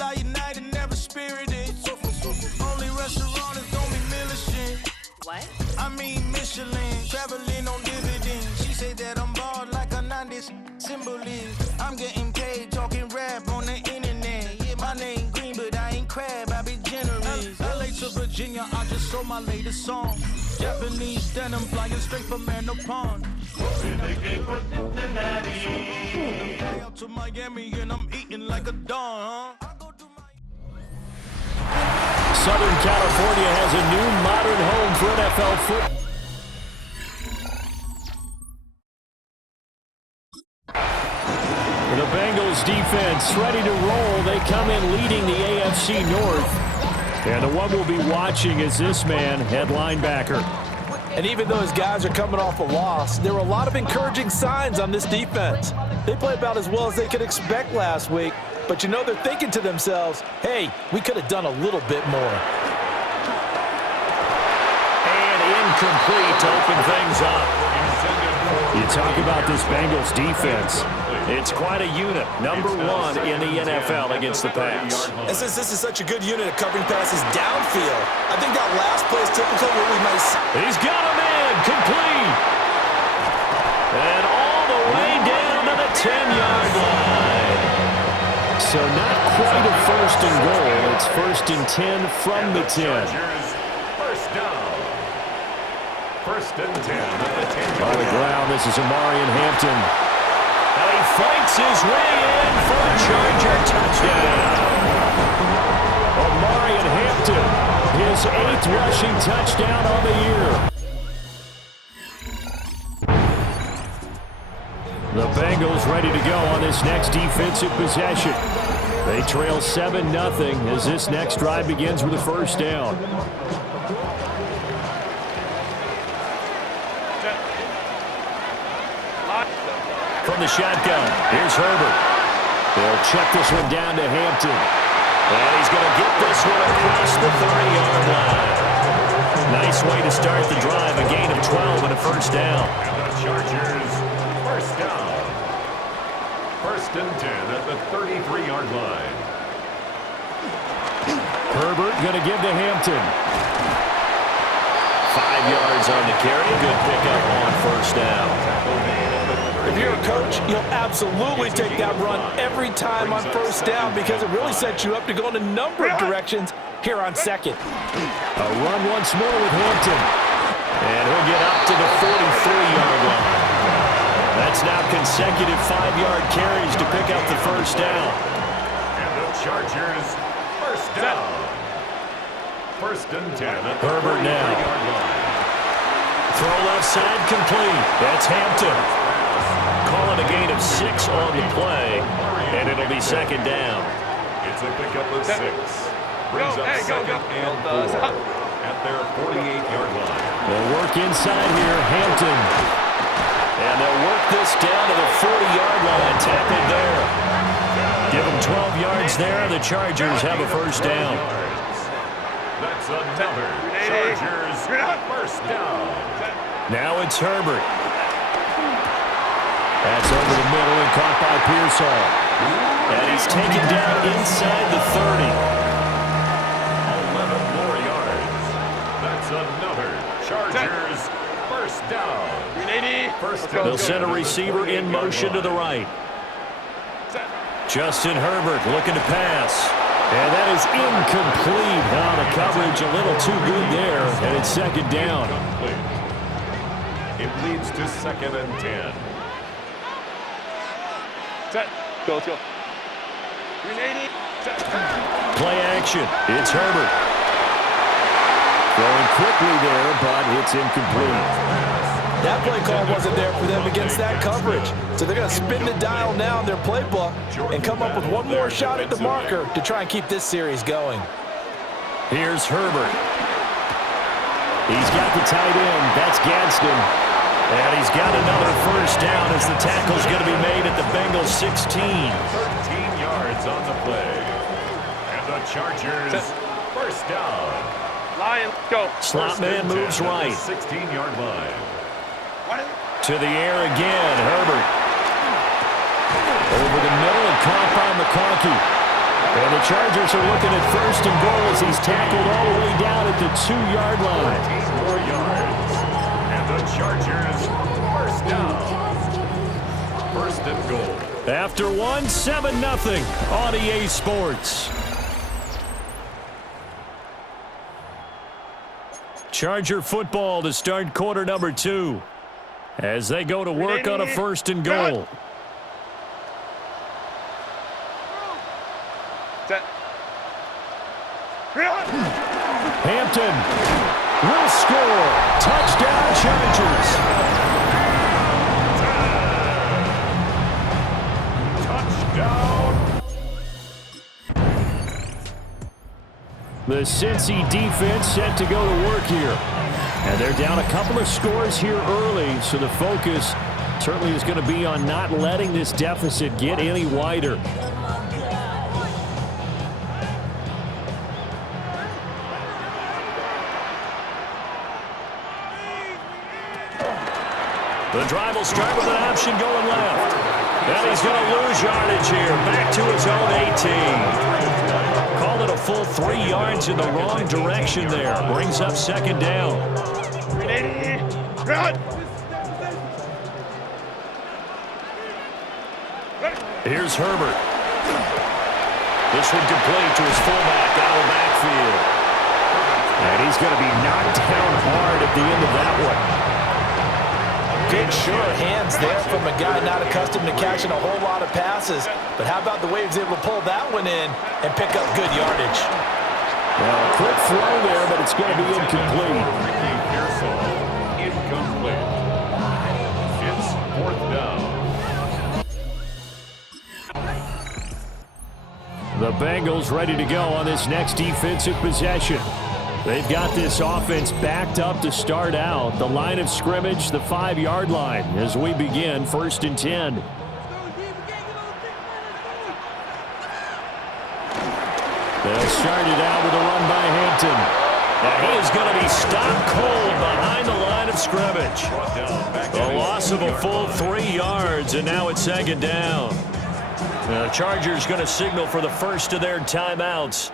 fly United, never spirited. Only restaurant is gonna be Michelin. What? I mean Michelin, traveling on dividends. She say that I'm bald like a 90s symbol is. I'm getting paid talking rap on the internet. Yeah, my name green, but I ain't crab, I be generous. LA to Virginia, I just sold my latest song. Japanese denim flying straight from Manopon. Out to Miami and I'm eating like a don, huh? Southern California has a new modern home for NFL football. The Bengals defense ready to roll. They come in leading the AFC North. And the one we'll be watching is this man, head linebacker. And even though his guys are coming off a loss, there were a lot of encouraging signs on this defense. They played about as well as they could expect last week, but you know they're thinking to themselves, hey, we could have done a little bit more. And incomplete to open things up. You talk about this Bengals defense. It's quite a unit, number one in the NFL against the pass. And since this is such a good unit of covering passes downfield, I think that last play is typical of what we might see. He's got him in, complete. And all the way down to the 10-yard line. So not quite a first and goal. It's first and 10 from the 10. First down. First and 10 at the 10-yard line. On the ground, this is Amarian Hampton. And he fights his way in for a Charger touchdown. Amarian Hampton, his 8th rushing touchdown on the year. The Bengals ready to go on this next defensive possession. They trail 7-0 as this next drive begins with a first down. From the shotgun, here's Herbert. They'll check this one down to Hampton. And he's going to get this one across the 30-yard line. Nice way to start the drive, a gain of 12 and a first down. And the Chargers, first down. First and 10 at the 33-yard line. Herbert going to give to Hampton. 5 yards on the carry. Good pickup on first down. If you're a coach, you'll absolutely take that run every time on first down because it really sets you up to go in a number of directions here on second. A run once more with Hampton. And he'll get up to the 43-yard line. That's now consecutive 5-yard carries to pick up the first down. And the Chargers, first down. First and 10 at the Herbert now. 33-yard line. Throw left side complete. That's Hampton. Calling a gain of 6 on the play, and it'll be second down. It's a pickup of 6. Brings up second and 4 at their 48-yard line. They'll work inside here, Hampton. And they'll work this down to the 40-yard line, tackled there. Give them 12 yards there. The Chargers have a first down. That's another Chargers first down. Now it's Herbert. That's over the middle and caught by Pearsall. And he's taken down inside the 30. 11 more yards. That's another Chargers first down. First down. They'll send a receiver in motion to the right. Justin Herbert looking to pass. And that is incomplete. Now the coverage a little too good there. And it's second down. It leads to second and 10. Go. Play action. It's Herbert. Going quickly there, but it's incomplete. That play call wasn't there for them against that coverage. So they're going to spin the dial now in their playbook and come up with one more shot at the marker to try and keep this series going. Here's Herbert. He's got the tight end. That's Gadsden. And he's got another first down as the tackle's going to be made at the Bengals 16. 13 yards on the play. And the Chargers first down. Lion, go. Slot man moves right. 16-yard line. To the air again, Herbert. Over the middle and caught by McConkey. And the Chargers are looking at first and goal as he's tackled all the way down at the 2-yard line. 8 more yards. And the Chargers, first down. First and goal. After 1, 7-0 on EA Sports. Charger football to start quarter number 2 as they go to work on a first and goal. Set. Hampton will score. Touchdown Chargers. Touchdown. The Cincy defense set to go to work here. And they're down a couple of scores here early, so the focus certainly is going to be on not letting this deficit get any wider. The drive will start with an option going left. And he's going to lose yardage here. Back to his own 18. Called it a full 3 yards in the wrong direction there. Brings up second down. Here's Herbert. This one complete to his fullback out of the backfield. And he's going to be knocked down hard at the end of that one. Good, sure hands there from a guy not accustomed to catching a whole lot of passes. But how about the way he was able to pull that one in and pick up good yardage? Well, a quick throw there, but it's going to be incomplete. Incomplete. It's fourth down. The Bengals ready to go on this next defensive possession. They've got this offense backed up to start out. The line of scrimmage, the 5-yard line, as we begin first and 10. They'll start it out with a run by Hampton. And he is going to be stopped cold behind the line of scrimmage. A loss of a full 3 yards, and now it's second down. The Chargers going to signal for the first of their timeouts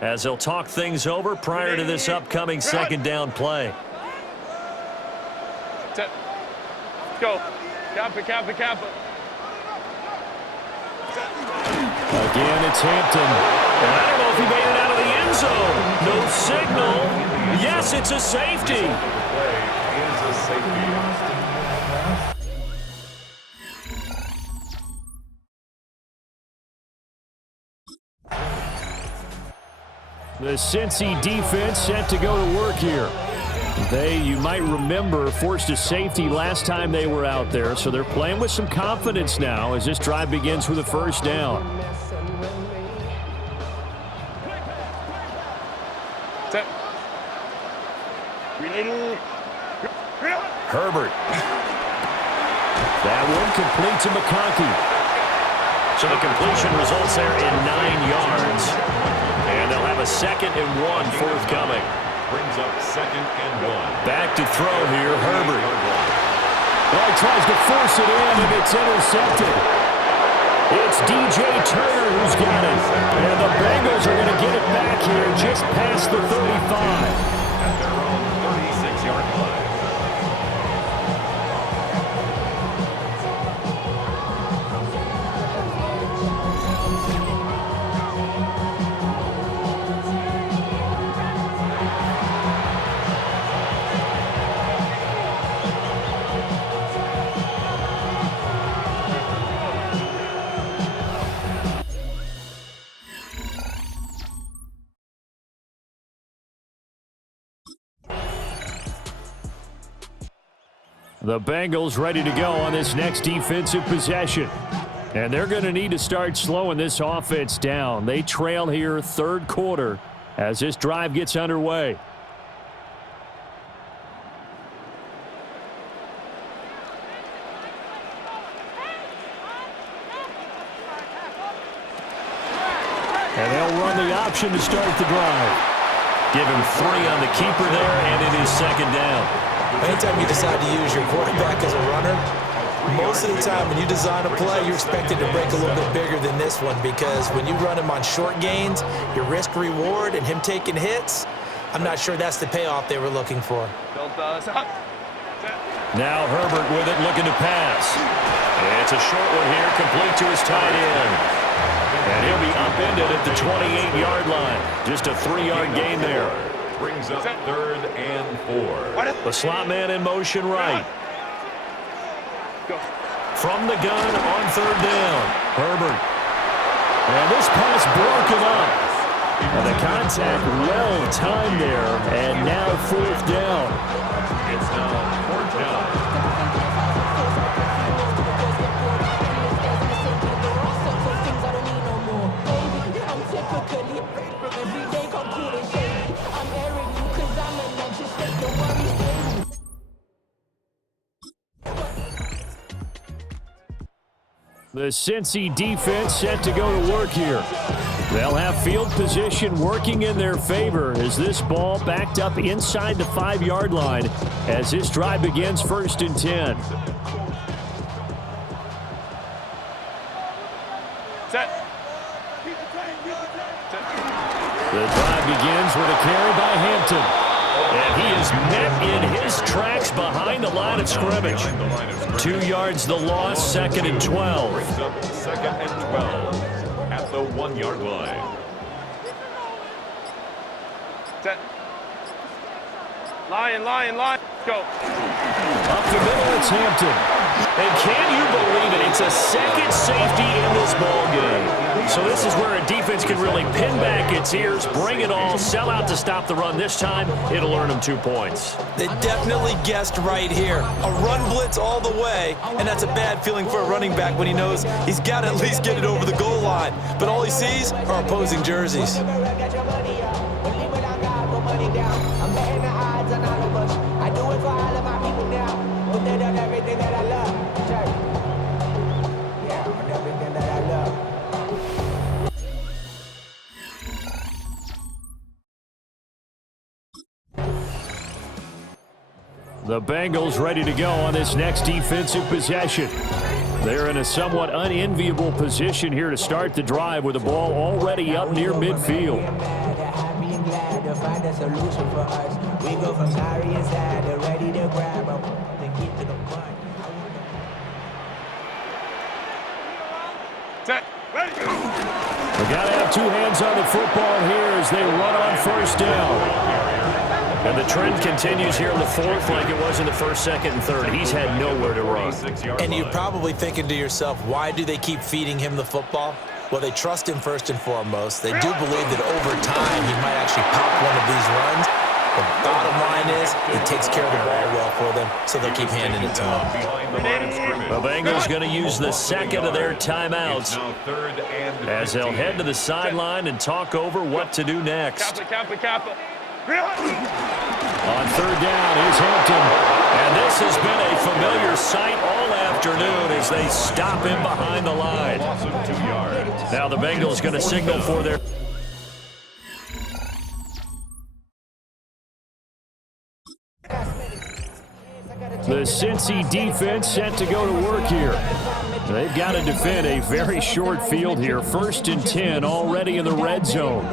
as they'll talk things over prior to this upcoming second down play. Set. Go. Kappa. Again, it's Hampton. And I don't know if he made it out of the end zone. No signal. Yes, it's a safety. The play is a safety. The Cincy defense set to go to work here. They, you might remember, forced a safety last time they were out there, so they're playing with some confidence now as this drive begins with a first down. Set. Herbert. That one complete to McConkey. So the completion results there in 9 yards. And they'll have a 2nd and 1 forthcoming. Brings up 2nd and 1. Back to throw here, Herbert. Well, he tries to force it in, and it's intercepted. It's DJ Turner who's got it. And the Bengals are going to get it back here just past the 35. At their own 36-yard line. The Bengals ready to go on this next defensive possession. And they're going to need to start slowing this offense down. They trail here third quarter as this drive gets underway. And they'll run the option to start the drive. Give him 3 on the keeper there, and it is second down. Anytime you decide to use your quarterback as a runner, Most of the time when you design a play, you're expected to break a little bit bigger than this one because when you run him on short gains, your risk-reward and him taking hits, I'm not sure that's the payoff they were looking for. Now Herbert with it, looking to pass. It's a short one here, complete to his tight end. And he'll be upended at the 28-yard line. Just a 3-yard gain there. Brings up 3rd and 4. The slot man in motion right. From the gun on 3rd down. Herbert. And this pass broken up. And the contact well timed there. And now 4th down. It's now 4th down. The Cincy defense set to go to work here. They'll have field position working in their favor as this ball backed up inside the 5-yard line as this drive begins 1st and 10. Set. The drive begins with a carry by Hampton. And he is met in his tracks behind the line of scrimmage. 2 yards the loss, 2nd and 12. Brings up 2nd and 12 at the 1-yard line. Set. Lion. Go. Up the middle, it's Hampton. And can you believe it? It's a second safety in this ball game. So this is where a defense can really pin back its ears, bring it all, sell out to stop the run. This time, it'll earn them 2 points. They definitely guessed right here. A run blitz all the way, and that's a bad feeling for a running back when he knows he's got to at least get it over the goal line. But all he sees are opposing jerseys. I do it for all of my people now. Hope they done everything that I love. Yeah, everything that I love. The Bengals ready to go on this next defensive possession. They're in a somewhat unenviable position here to start the drive with the ball already up near midfield. Happy and glad to find a solution for us. We go from sorry and sad to ready to grab them and keep to the front. Set. Ready. We got to have 2 hands on the football here as they run on 1st down. And the trend continues here in the 4th like it was in the 1st, 2nd, and 3rd. He's had nowhere to run. And you're probably thinking to yourself, why do they keep feeding him the football? Well, they trust him first and foremost. They do believe that over time he might actually pop one of these runs. The bottom line is he takes care of the ball well for them, so they'll keep handing it to him. The Bengals going to use the second of their timeouts as they'll head to the sideline and talk over what to do next. Kappa. On 3rd down, here's Hampton. And this has been a familiar sight all afternoon as they stop him behind the line. Now the Bengals going to signal for their... The Cincy defense set to go to work here. They've got to defend a very short field here. 1st and 10 already in the red zone.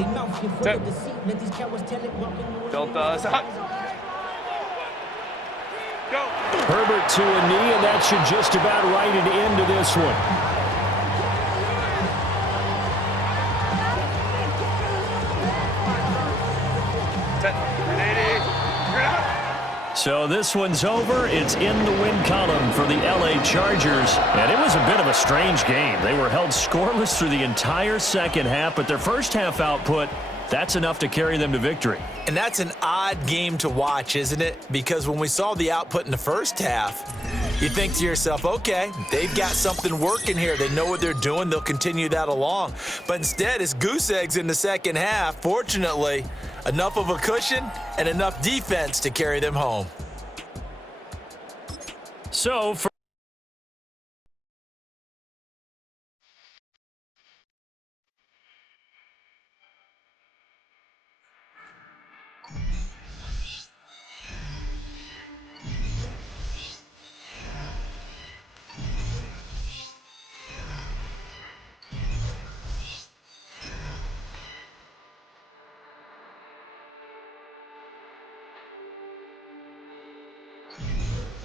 Delta. Go. Herbert to a knee, and that should just about write an end to this one. So this one's over. It's in the win column for the LA Chargers. And it was a bit of a strange game. They were held scoreless through the entire second half, but their first half output, that's enough to carry them to victory. And that's an odd game to watch, isn't it? Because when we saw the output in the first half, you think to yourself, okay, they've got something working here. They know what they're doing. They'll continue that along. But instead, it's goose eggs in the second half. Fortunately, enough of a cushion and enough defense to carry them home. So for